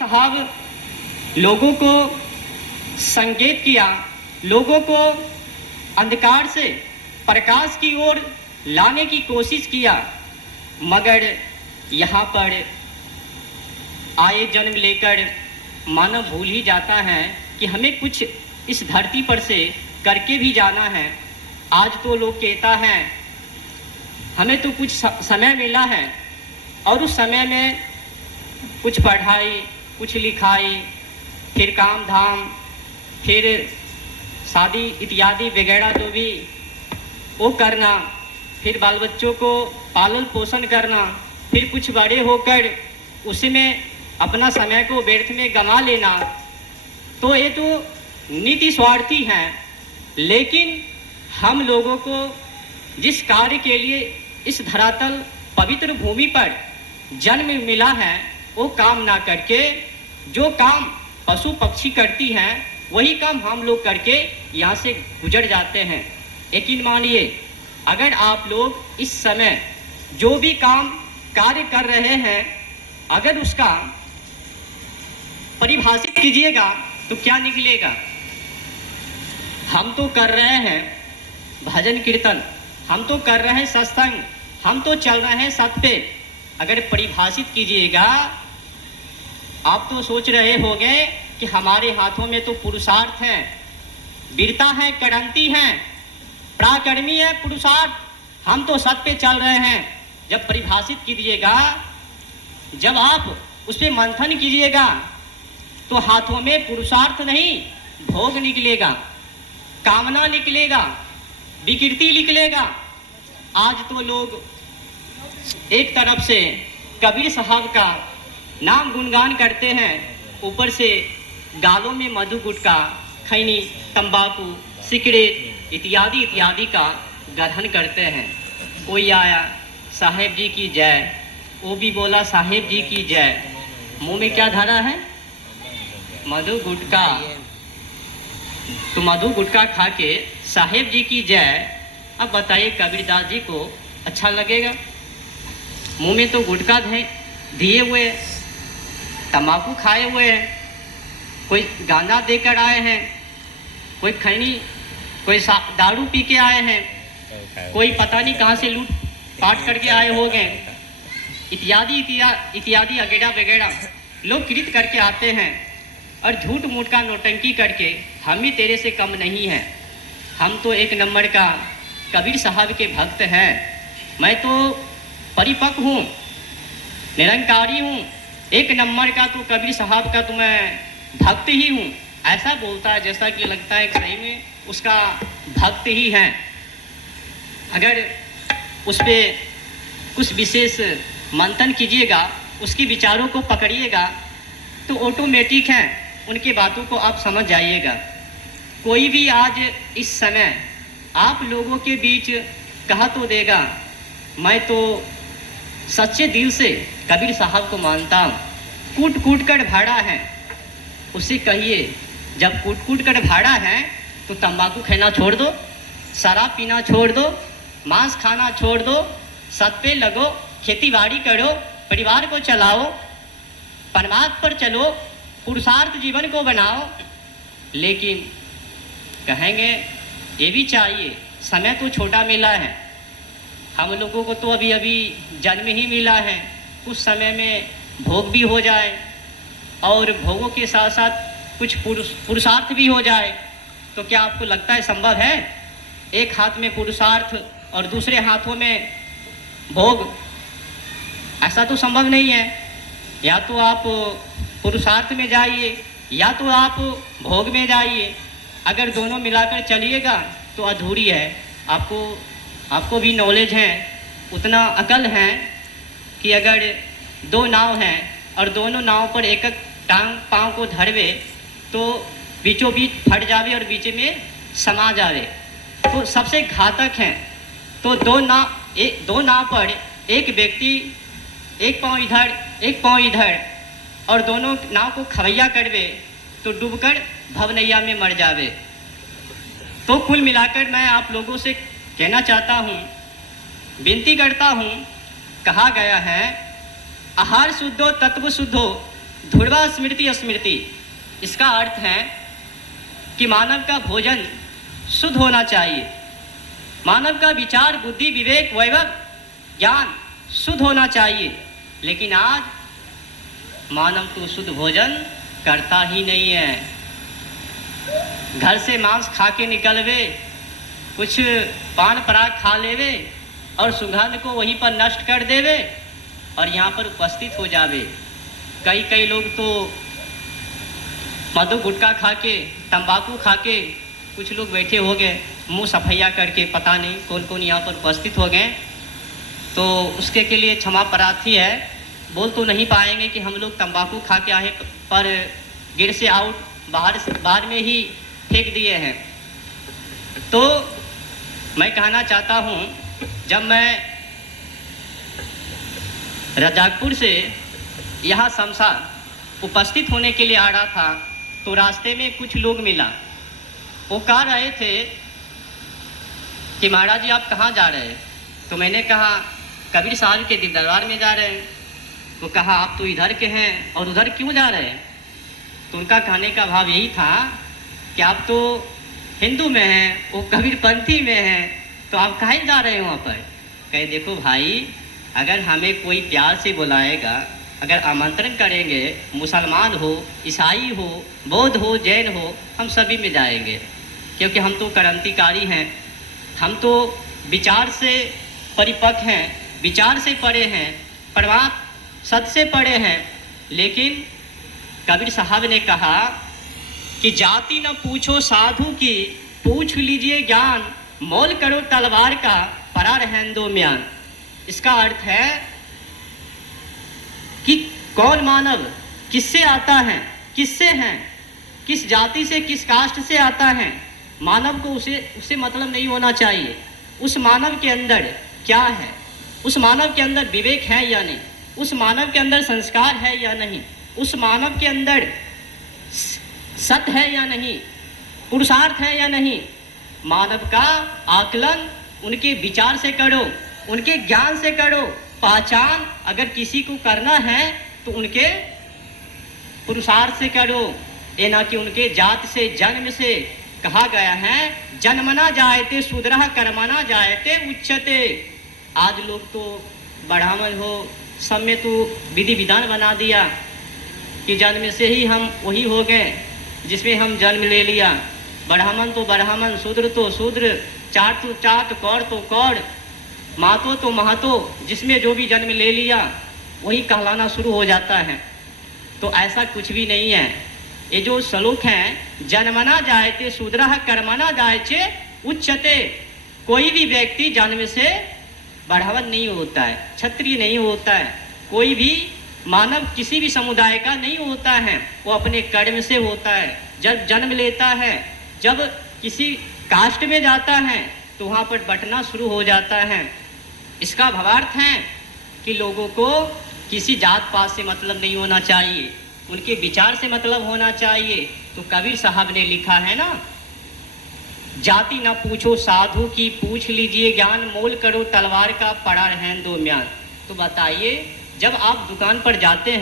साहब लोगों को संकेत किया, लोगों को अंधकार से प्रकाश की ओर लाने की कोशिश किया, मगर यहाँ पर आए जन्म लेकर मानव भूल ही जाता है कि हमें कुछ इस धरती पर से करके भी जाना है। आज तो लोग कहता है हमें तो कुछ समय मिला है और उस समय में कुछ पढ़ाई, कुछ लिखाई, फिर काम धाम, फिर शादी इत्यादि वगैरह जो भी वो करना, फिर बाल बच्चों को पालन पोषण करना, फिर कुछ बड़े होकर उसमें अपना समय को व्यर्थ में गंवा लेना, तो ये तो नीति स्वार्थी हैं। लेकिन हम लोगों को जिस कार्य के लिए इस धरातल पवित्र भूमि पर जन्म मिला है वो काम ना करके जो काम पशु पक्षी करती हैं वही काम हम लोग करके यहाँ से गुजर जाते हैं। यकीन मानिए, अगर आप लोग इस समय जो भी काम कार्य कर रहे हैं अगर उसका परिभाषित कीजिएगा तो क्या निकलेगा। हम तो कर रहे हैं भजन कीर्तन, हम तो कर रहे हैं सत्संग, हम तो चल रहे हैं सत पे। अगर परिभाषित कीजिएगा, आप तो सोच रहे होंगे कि हमारे हाथों में तो पुरुषार्थ है, वीरता है, क्रांति है, पराक्रमी है पुरुषार्थ, हम तो सत पे चल रहे हैं। जब परिभाषित कीजिएगा, जब आप उस पर मंथन कीजिएगा तो हाथों में पुरुषार्थ नहीं भोग निकलेगा, कामना निकलेगा, विकृति निकलेगा। आज तो लोग एक तरफ से कबीर साहब का नाम गुणगान करते हैं, ऊपर से गालों में मधु गुटखा, खैनी, तंबाकू, सिगरेट इत्यादि इत्यादि का ग्रहण करते हैं। कोई आया साहेब जी की जय, वो भी बोला साहेब जी की जय, मुंह में क्या धरा है मधु गुटखा, तो मधु गुटखा खा के साहेब जी की जय। अब बताइए कबीरदास जी को अच्छा लगेगा? मुंह में तो गुटखा दिए हुए, तंबाकू खाए हुए हैं, कोई गांजा देकर आए हैं, कोई खैनी, कोई दारू पी के आए हैं, कोई पता नहीं कहाँ से लूट पाट करके आए हो गए, इत्यादि इत्यादि वगैरह वगैरह लोग कृत करके आते हैं और झूठ मूठ का नौटंकी करके हम ही तेरे से कम नहीं हैं, हम तो एक नंबर का कबीर साहब के भक्त हैं, मैं तो परिपक्व हूँ, निरंकारी हूँ, एक नंबर का तो कबीर साहब का तो मैं भक्त ही हूँ। ऐसा बोलता है जैसा कि लगता है सही में उसका भक्त ही है। अगर उस पर कुछ विशेष मंथन कीजिएगा, उसके विचारों को पकड़िएगा तो ऑटोमेटिक है उनकी बातों को आप समझ जाइएगा। कोई भी आज इस समय आप लोगों के बीच कहा तो देगा मैं तो सच्चे दिल से कबीर साहब को मानता हूँ, कूट कूट कर भाड़ा है। उसे कहिए जब कूट कूट कर भाड़ा है तो तंबाकू खाना छोड़ दो, शराब पीना छोड़ दो, मांस खाना छोड़ दो, सत पे लगो, खेती बाड़ी करो, परिवार को चलाओ, परमात्मा पर चलो, पुरुषार्थ जीवन को बनाओ। लेकिन कहेंगे ये भी चाहिए, समय तो छोटा मिला है, हम लोगों को तो अभी अभी जन्म ही मिला है, कुछ समय में भोग भी हो जाए और भोगों के साथ साथ कुछ पुरुषार्थ भी हो जाए, तो क्या आपको लगता है संभव है एक हाथ में पुरुषार्थ और दूसरे हाथों में भोग? ऐसा तो संभव नहीं है। या तो आप पुरुषार्थ में जाइए या तो आप भोग में जाइए। अगर दोनों मिलाकर चलिएगा तो अधूरी है। आपको भी नॉलेज है, उतना अकल है कि अगर दो नाव हैं और दोनों नाव पर एक एक टांग पाँव को धरवे तो बीचों बीच फट जावे और बीच में समा जावे, तो सबसे घातक हैं। तो दो नाव पर एक व्यक्ति एक पाँव इधर एक पाँव इधर और दोनों नाव को खवैया करवे तो डूबकर भवनैया में मर जावे। तो कुल मिलाकर मैं आप लोगों से कहना चाहता हूँ, विनती करता हूँ, कहा गया है आहार शुद्धो तत्व शुद्धो ध्रुवा स्मृति स्मृति, इसका अर्थ है कि मानव का भोजन शुद्ध होना चाहिए, मानव का विचार बुद्धि विवेक वैभव ज्ञान शुद्ध होना चाहिए। लेकिन आज मानव तो शुद्ध भोजन करता ही नहीं है। घर से मांस खा के निकलवे, कुछ पान पराग खा लेवे और सुगंध को वहीं पर नष्ट कर देवे और यहाँ पर उपस्थित हो जावे। कई लोग तो मधु गुटखा खा के तंबाकू खा के कुछ लोग बैठे हो गए मुंह सफैया करके, पता नहीं कौन कौन यहाँ पर उपस्थित हो गए। तो उसके के लिए क्षमा प्रार्थी है, बोल तो नहीं पाएंगे कि हम लोग तंबाकू खा के आए पर गिर से आउट बाहर में ही फेंक दिए हैं। तो मैं कहना चाहता हूँ, जब मैं रजाकपुर से यहाँ शमशान उपस्थित होने के लिए आ रहा था तो रास्ते में कुछ लोग मिला। वो कह रहे थे कि महाराज जी आप कहाँ जा रहे हैं? तो मैंने कहा कबीर साहब के दरबार में जा रहे हैं। वो कहा आप तो इधर के हैं और उधर क्यों जा रहे हैं? तो उनका कहने का भाव यही था कि आप तो हिंदू में हैं, वो कबीरपंथी में हैं, तो आप कहीं जा रहे हैं वहाँ पर? कहे देखो भाई, अगर हमें कोई प्यार से बुलाएगा, अगर आमंत्रण करेंगे, मुसलमान हो ईसाई हो बौद्ध हो जैन हो, हम सभी में जाएंगे, क्योंकि हम तो क्रांतिकारी हैं, हम तो विचार से परिपक्व हैं, विचार से पढ़े हैं, परमात्म सत्य से पढ़े हैं। लेकिन कबीर साहब ने कहा कि जाति न पूछो साधु की, पूछ लीजिए ज्ञान, मोल करो तलवार का, परा रहन दो म्यान। इसका अर्थ है कि कौन मानव किससे आता है, किससे हैं, किस जाति से किस कास्ट से आता है, मानव को उससे मतलब नहीं होना चाहिए। उस मानव के अंदर क्या है, उस मानव के अंदर विवेक है या नहीं, उस मानव के अंदर संस्कार है या नहीं, उस मानव के अंदर सत्य है या नहीं, पुरुषार्थ है या नहीं। मानव का आकलन उनके विचार से करो, उनके ज्ञान से करो। पहचान अगर किसी को करना है तो उनके पुरुषार्थ से करो, ये ना कि उनके जात से जन्म से। कहा गया है जन्मना जायते शूद्रः कर्मणा जायते उच्यते। आज लोग तो ब्राह्मण हो सब में तो विधि विधान बना दिया कि जन्म से ही हम वही हो गए जिसमें हम जन्म ले लिया। ब्राह्मण तो ब्राह्मण, शूद्र तो शूद्र, चाट तो चाट, कौड़ तो कौड़, महतो तो महतो, जिसमें जो भी जन्म ले लिया वही कहलाना शुरू हो जाता है। तो ऐसा कुछ भी नहीं है। ये जो श्लोक हैं, जन्मना जायते शूद्रः कर्मणा जायते उच्यते, कोई भी व्यक्ति जन्म से ब्राह्मण नहीं होता है, क्षत्रिय नहीं होता है, कोई भी मानव किसी भी समुदाय का नहीं होता है, वो अपने कर्म से होता है। जब जन्म लेता है, जब किसी कास्ट में जाता है तो वहाँ पर बंटना शुरू हो जाता है। इसका भावार्थ है कि लोगों को किसी जात पात से मतलब नहीं होना चाहिए, उनके विचार से मतलब होना चाहिए। तो कबीर साहब ने लिखा है ना, जाति न पूछो साधु की, पूछ लीजिए ज्ञान, मोल करो तलवार का, पड़ा रहन दो म्यान। तो बताइए, जब आप दुकान पर जाते हैं